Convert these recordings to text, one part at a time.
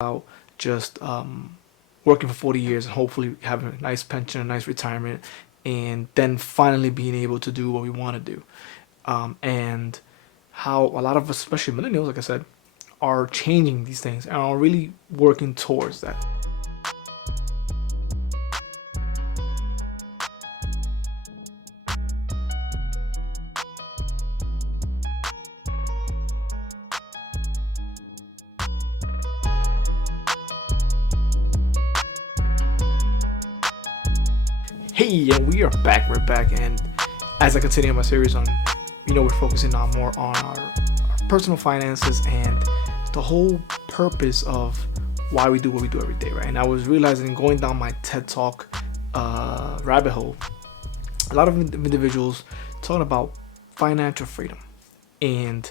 about just working for 40 years and hopefully having a nice pension, a nice retirement, and then finally being able to do what we want to do. And how a lot of us, especially millennials, like I said, are changing these things and are really working towards that. Hey, and we are back. We're back, and as I continue my series on, we're focusing on more on our personal finances and the whole purpose of why we do what we do every day, right? And I was realizing, going down my TED Talk rabbit hole, a lot of individuals talking about financial freedom and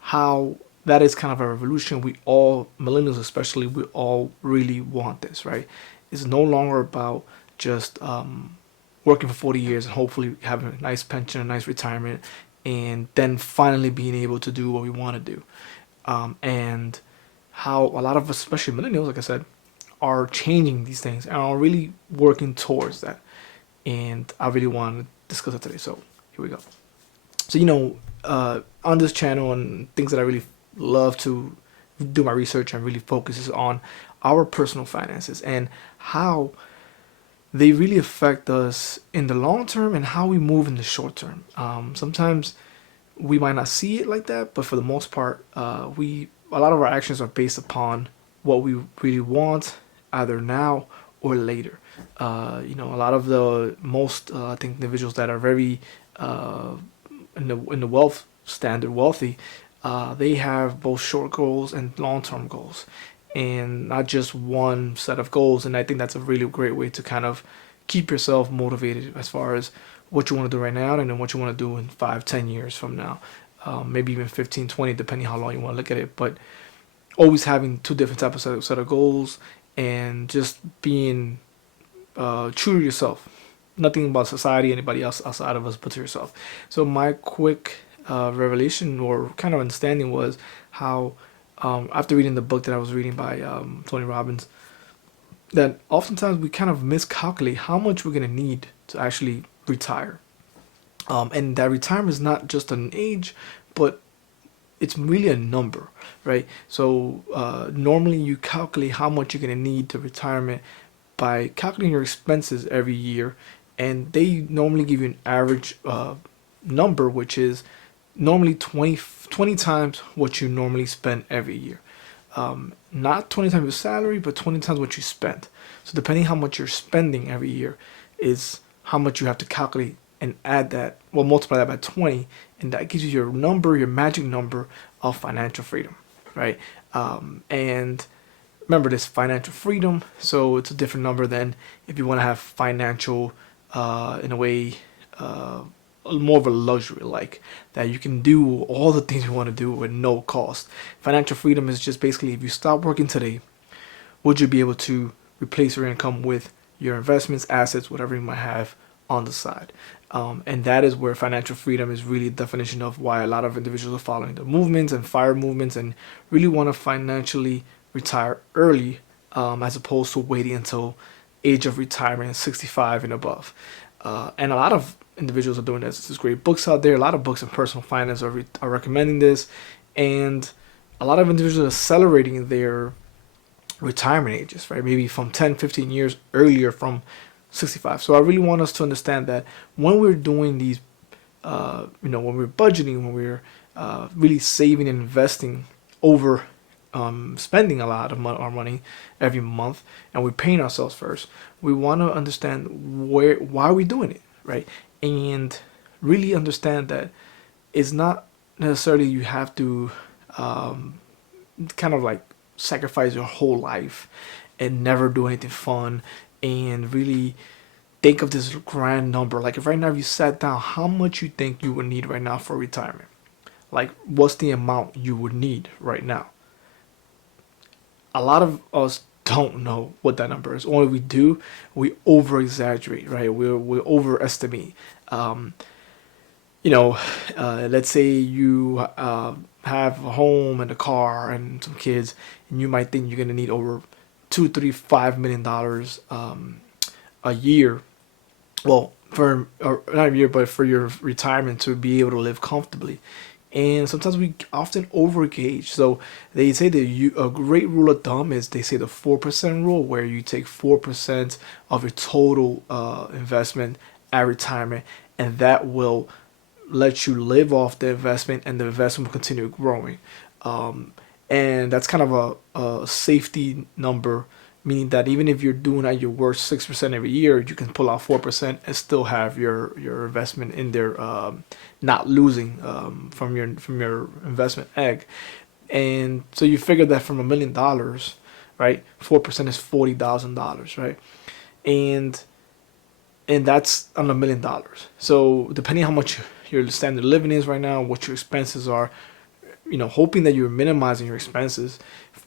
how that is kind of a revolution. We all, millennials especially, we all really want this, right? It's no longer about just working for 40 years and hopefully having a nice pension, a nice retirement, and then finally being able to do what we want to do. And how a lot of us, especially millennials, like I said, are changing these things and are really working towards that. And I really want to discuss it today. So here we go. So, on this channel and things that I really love to do my research and really focuses on our personal finances and how they really affect us in the long term and how we move in the short term. Sometimes we might not see it like that, but for the most part, a lot of our actions are based upon what we really want, either now or later. A lot of the most I think individuals that are very in the wealth standard wealthy, they have both short goals and long term goals, and not just one set of goals. And I think that's a really great way to kind of keep yourself motivated as far as what you want to do right now and then what you want to do in 5-10 years from now, maybe even 15-20, depending how long you want to look at it. But always having two different types of set of goals and just being true to yourself. Nothing about society, anybody else outside of us, but to yourself. So my quick revelation or kind of understanding was how, after reading the book that I was reading by Tony Robbins, that oftentimes we kind of miscalculate how much we're going to need to actually retire. And that retirement is not just an age, but it's really a number, right? So normally you calculate how much you're going to need to retirement by calculating your expenses every year. And they normally give you an average number, which is normally 20 times what you normally spend every year. Not 20 times your salary, but 20 times what you spend. So depending how much you're spending every year is how much you have to calculate and add that, well, multiply that by 20, and that gives you your number, your magic number of financial freedom, right? And remember, this financial freedom, so it's a different number than if you want to have financial, in a way, more of a luxury, like that you can do all the things you want to do with no cost. Financial freedom is just basically, if you stop working today, would you be able to replace your income with your investments, assets, whatever you might have on the side? And that is where financial freedom is really the definition of why a lot of individuals are following the movements and fire movements and really want to financially retire early, as opposed to waiting until age of retirement, 65 and above. And a lot of individuals are doing this. There's great books out there. A lot of books in personal finance are recommending this, and a lot of individuals are accelerating their retirement ages, right? Maybe from 10-15 years earlier from 65. So I really want us to understand that when we're doing these, when we're budgeting, when we're really saving and investing over spending a lot of our money every month, and we're paying ourselves first, we want to understand why are we doing it, right? And really understand that it's not necessarily you have to kind of like sacrifice your whole life and never do anything fun and really think of this grand number. Like, if right now, if you sat down, how much you think you would need right now for retirement? Like, what's the amount you would need right now? A lot of us don't know what that number is. Or if we do, we over exaggerate, right? We overestimate. Let's say you have a home and a car and some kids, and you might think you're gonna need over $2, 3, $5 million a year. Well, for or not a year, but for your retirement to be able to live comfortably. And sometimes we often overgauge. So they say that a great rule of thumb is they say the 4% rule, where you take 4% of your total investment at retirement, and that will let you live off the investment, and the investment will continue growing. Um, and that's kind of a safety number, meaning that even if you're doing at your worst 6% every year, you can pull out 4% and still have your investment in there, not losing from your investment egg. And so you figure that from $1 million, right? 4% is $40,000, right? And and that's on $1 million. So depending on how much your standard of living is right now, what your expenses are, hoping that you're minimizing your expenses,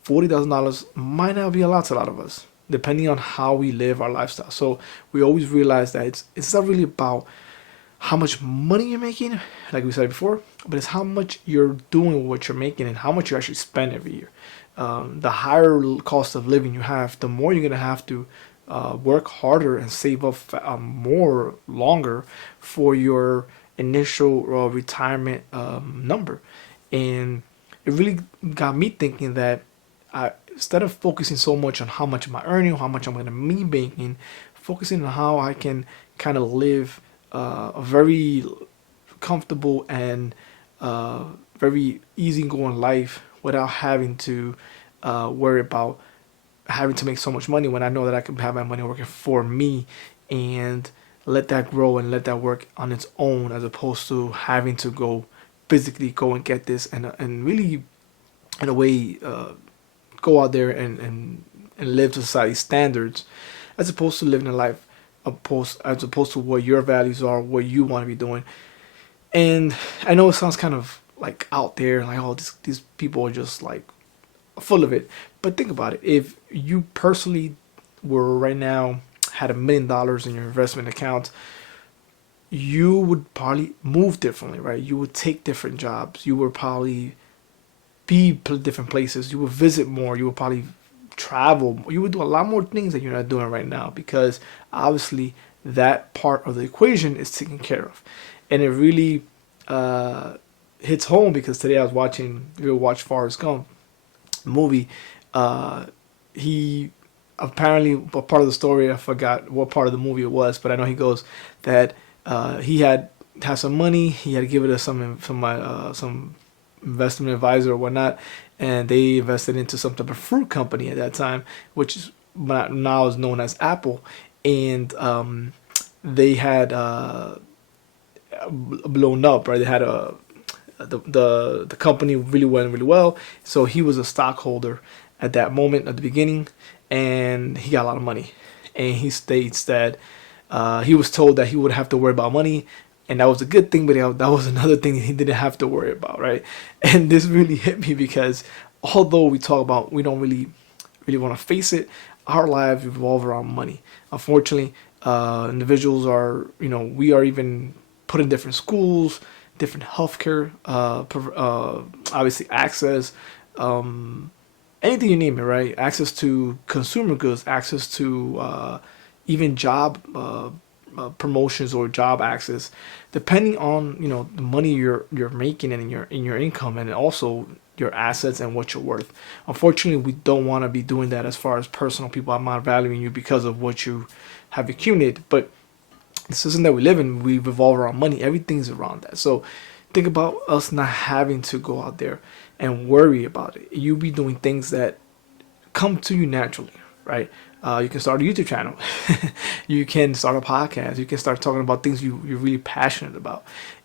$40,000 might not be a lot to a lot of us, depending on how we live our lifestyle. So we always realize that it's not really about how much money you're making, like we said before, but it's how much you're doing with what you're making and how much you actually spend every year. The higher cost of living you have, the more you're gonna have to work harder and save up more longer for your initial retirement number. And it really got me thinking that instead of focusing so much on how much am I earning, how much I'm going to be making, focusing on how I can kind of live a very comfortable and very easygoing life without having to worry about having to make so much money, when I know that I can have my money working for me and let that grow and let that work on its own, as opposed to having to go physically go and get this, and really in a way go out there and live to society's standards, as opposed to living a life as opposed to what your values are, what you want to be doing. And I know it sounds kind of like out there, like, oh, these people are just like full of it. But think about it. If you personally were right now had $1 million in your investment account, you would probably move differently, right? You would take different jobs. You would probably be different places. You would visit more. You would probably travel. You would do a lot more things that you're not doing right now, because obviously that part of the equation is taken care of. And it really hits home, because today I was watch Forrest Gump movie. He apparently, a part of the story, I forgot what part of the movie it was, but I know he goes that he had some money. He had to give it to some investment advisor or whatnot, and they invested into some type of fruit company at that time, which is now is known as Apple. And they had blown up, right? They had the company really went really well, so he was a stockholder at that moment at the beginning, and he got a lot of money. And he states that he was told that he would have to worry about money, and that was a good thing, but that was another thing he didn't have to worry about, right? And this really hit me, because although we talk about, we don't really want to face it, our lives revolve around money. Unfortunately, individuals are, we are even put in different schools, different healthcare, obviously access, anything you name it, right? Access to consumer goods, access to even job promotions or job access, depending on the money you're making and in your income, and also your assets and what you're worth. Unfortunately, we don't want to be doing that as far as personal people. I'm not valuing you because of what you have accumulated, but the system that we live in, we revolve around money. Everything's around that. So think about us not having to go out there and worry about it. You be doing things that come to you naturally, right? You can start a YouTube channel. You can start a podcast. You can start talking about things you're really passionate about,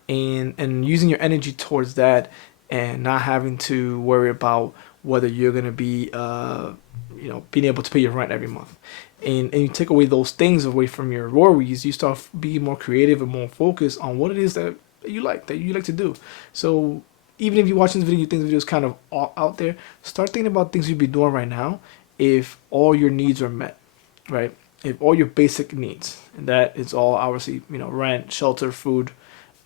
and using your energy towards that, and not having to worry about whether you're gonna be being able to pay your rent every month. And you take away those things away from your worries, you start being more creative and more focused on what it is that you like to do. So even if you're watching this video, you think the video is kind of out there, start thinking about things you'd be doing right now if all your needs are met, right? If all your basic needs, and that is all obviously, rent, shelter, food,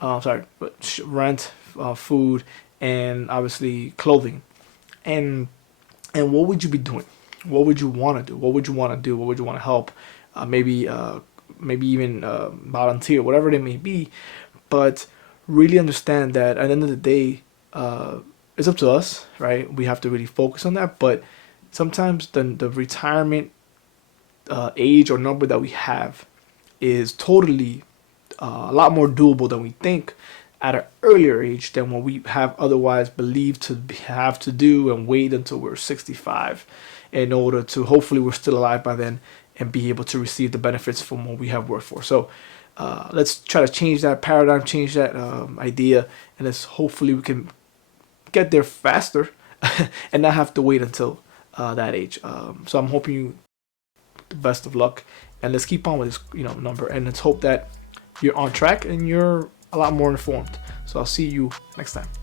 rent, food, and obviously clothing. And what would you be doing? What would you want to do? What would you want to do? What would you want to help? Maybe even volunteer, whatever it may be. But really understand that at the end of the day, it's up to us, right? We have to really focus on that. But sometimes the retirement age or number that we have is totally a lot more doable than we think at an earlier age than what we have otherwise believed to have to do and wait until we're 65 in order to hopefully we're still alive by then and be able to receive the benefits from what we have worked for. So let's try to change that paradigm, change that idea, and let's hopefully we can get there faster and not have to wait until that age. So I'm hoping you the best of luck, and let's keep on with this number, and let's hope that you're on track and you're a lot more informed. So I'll see you next time.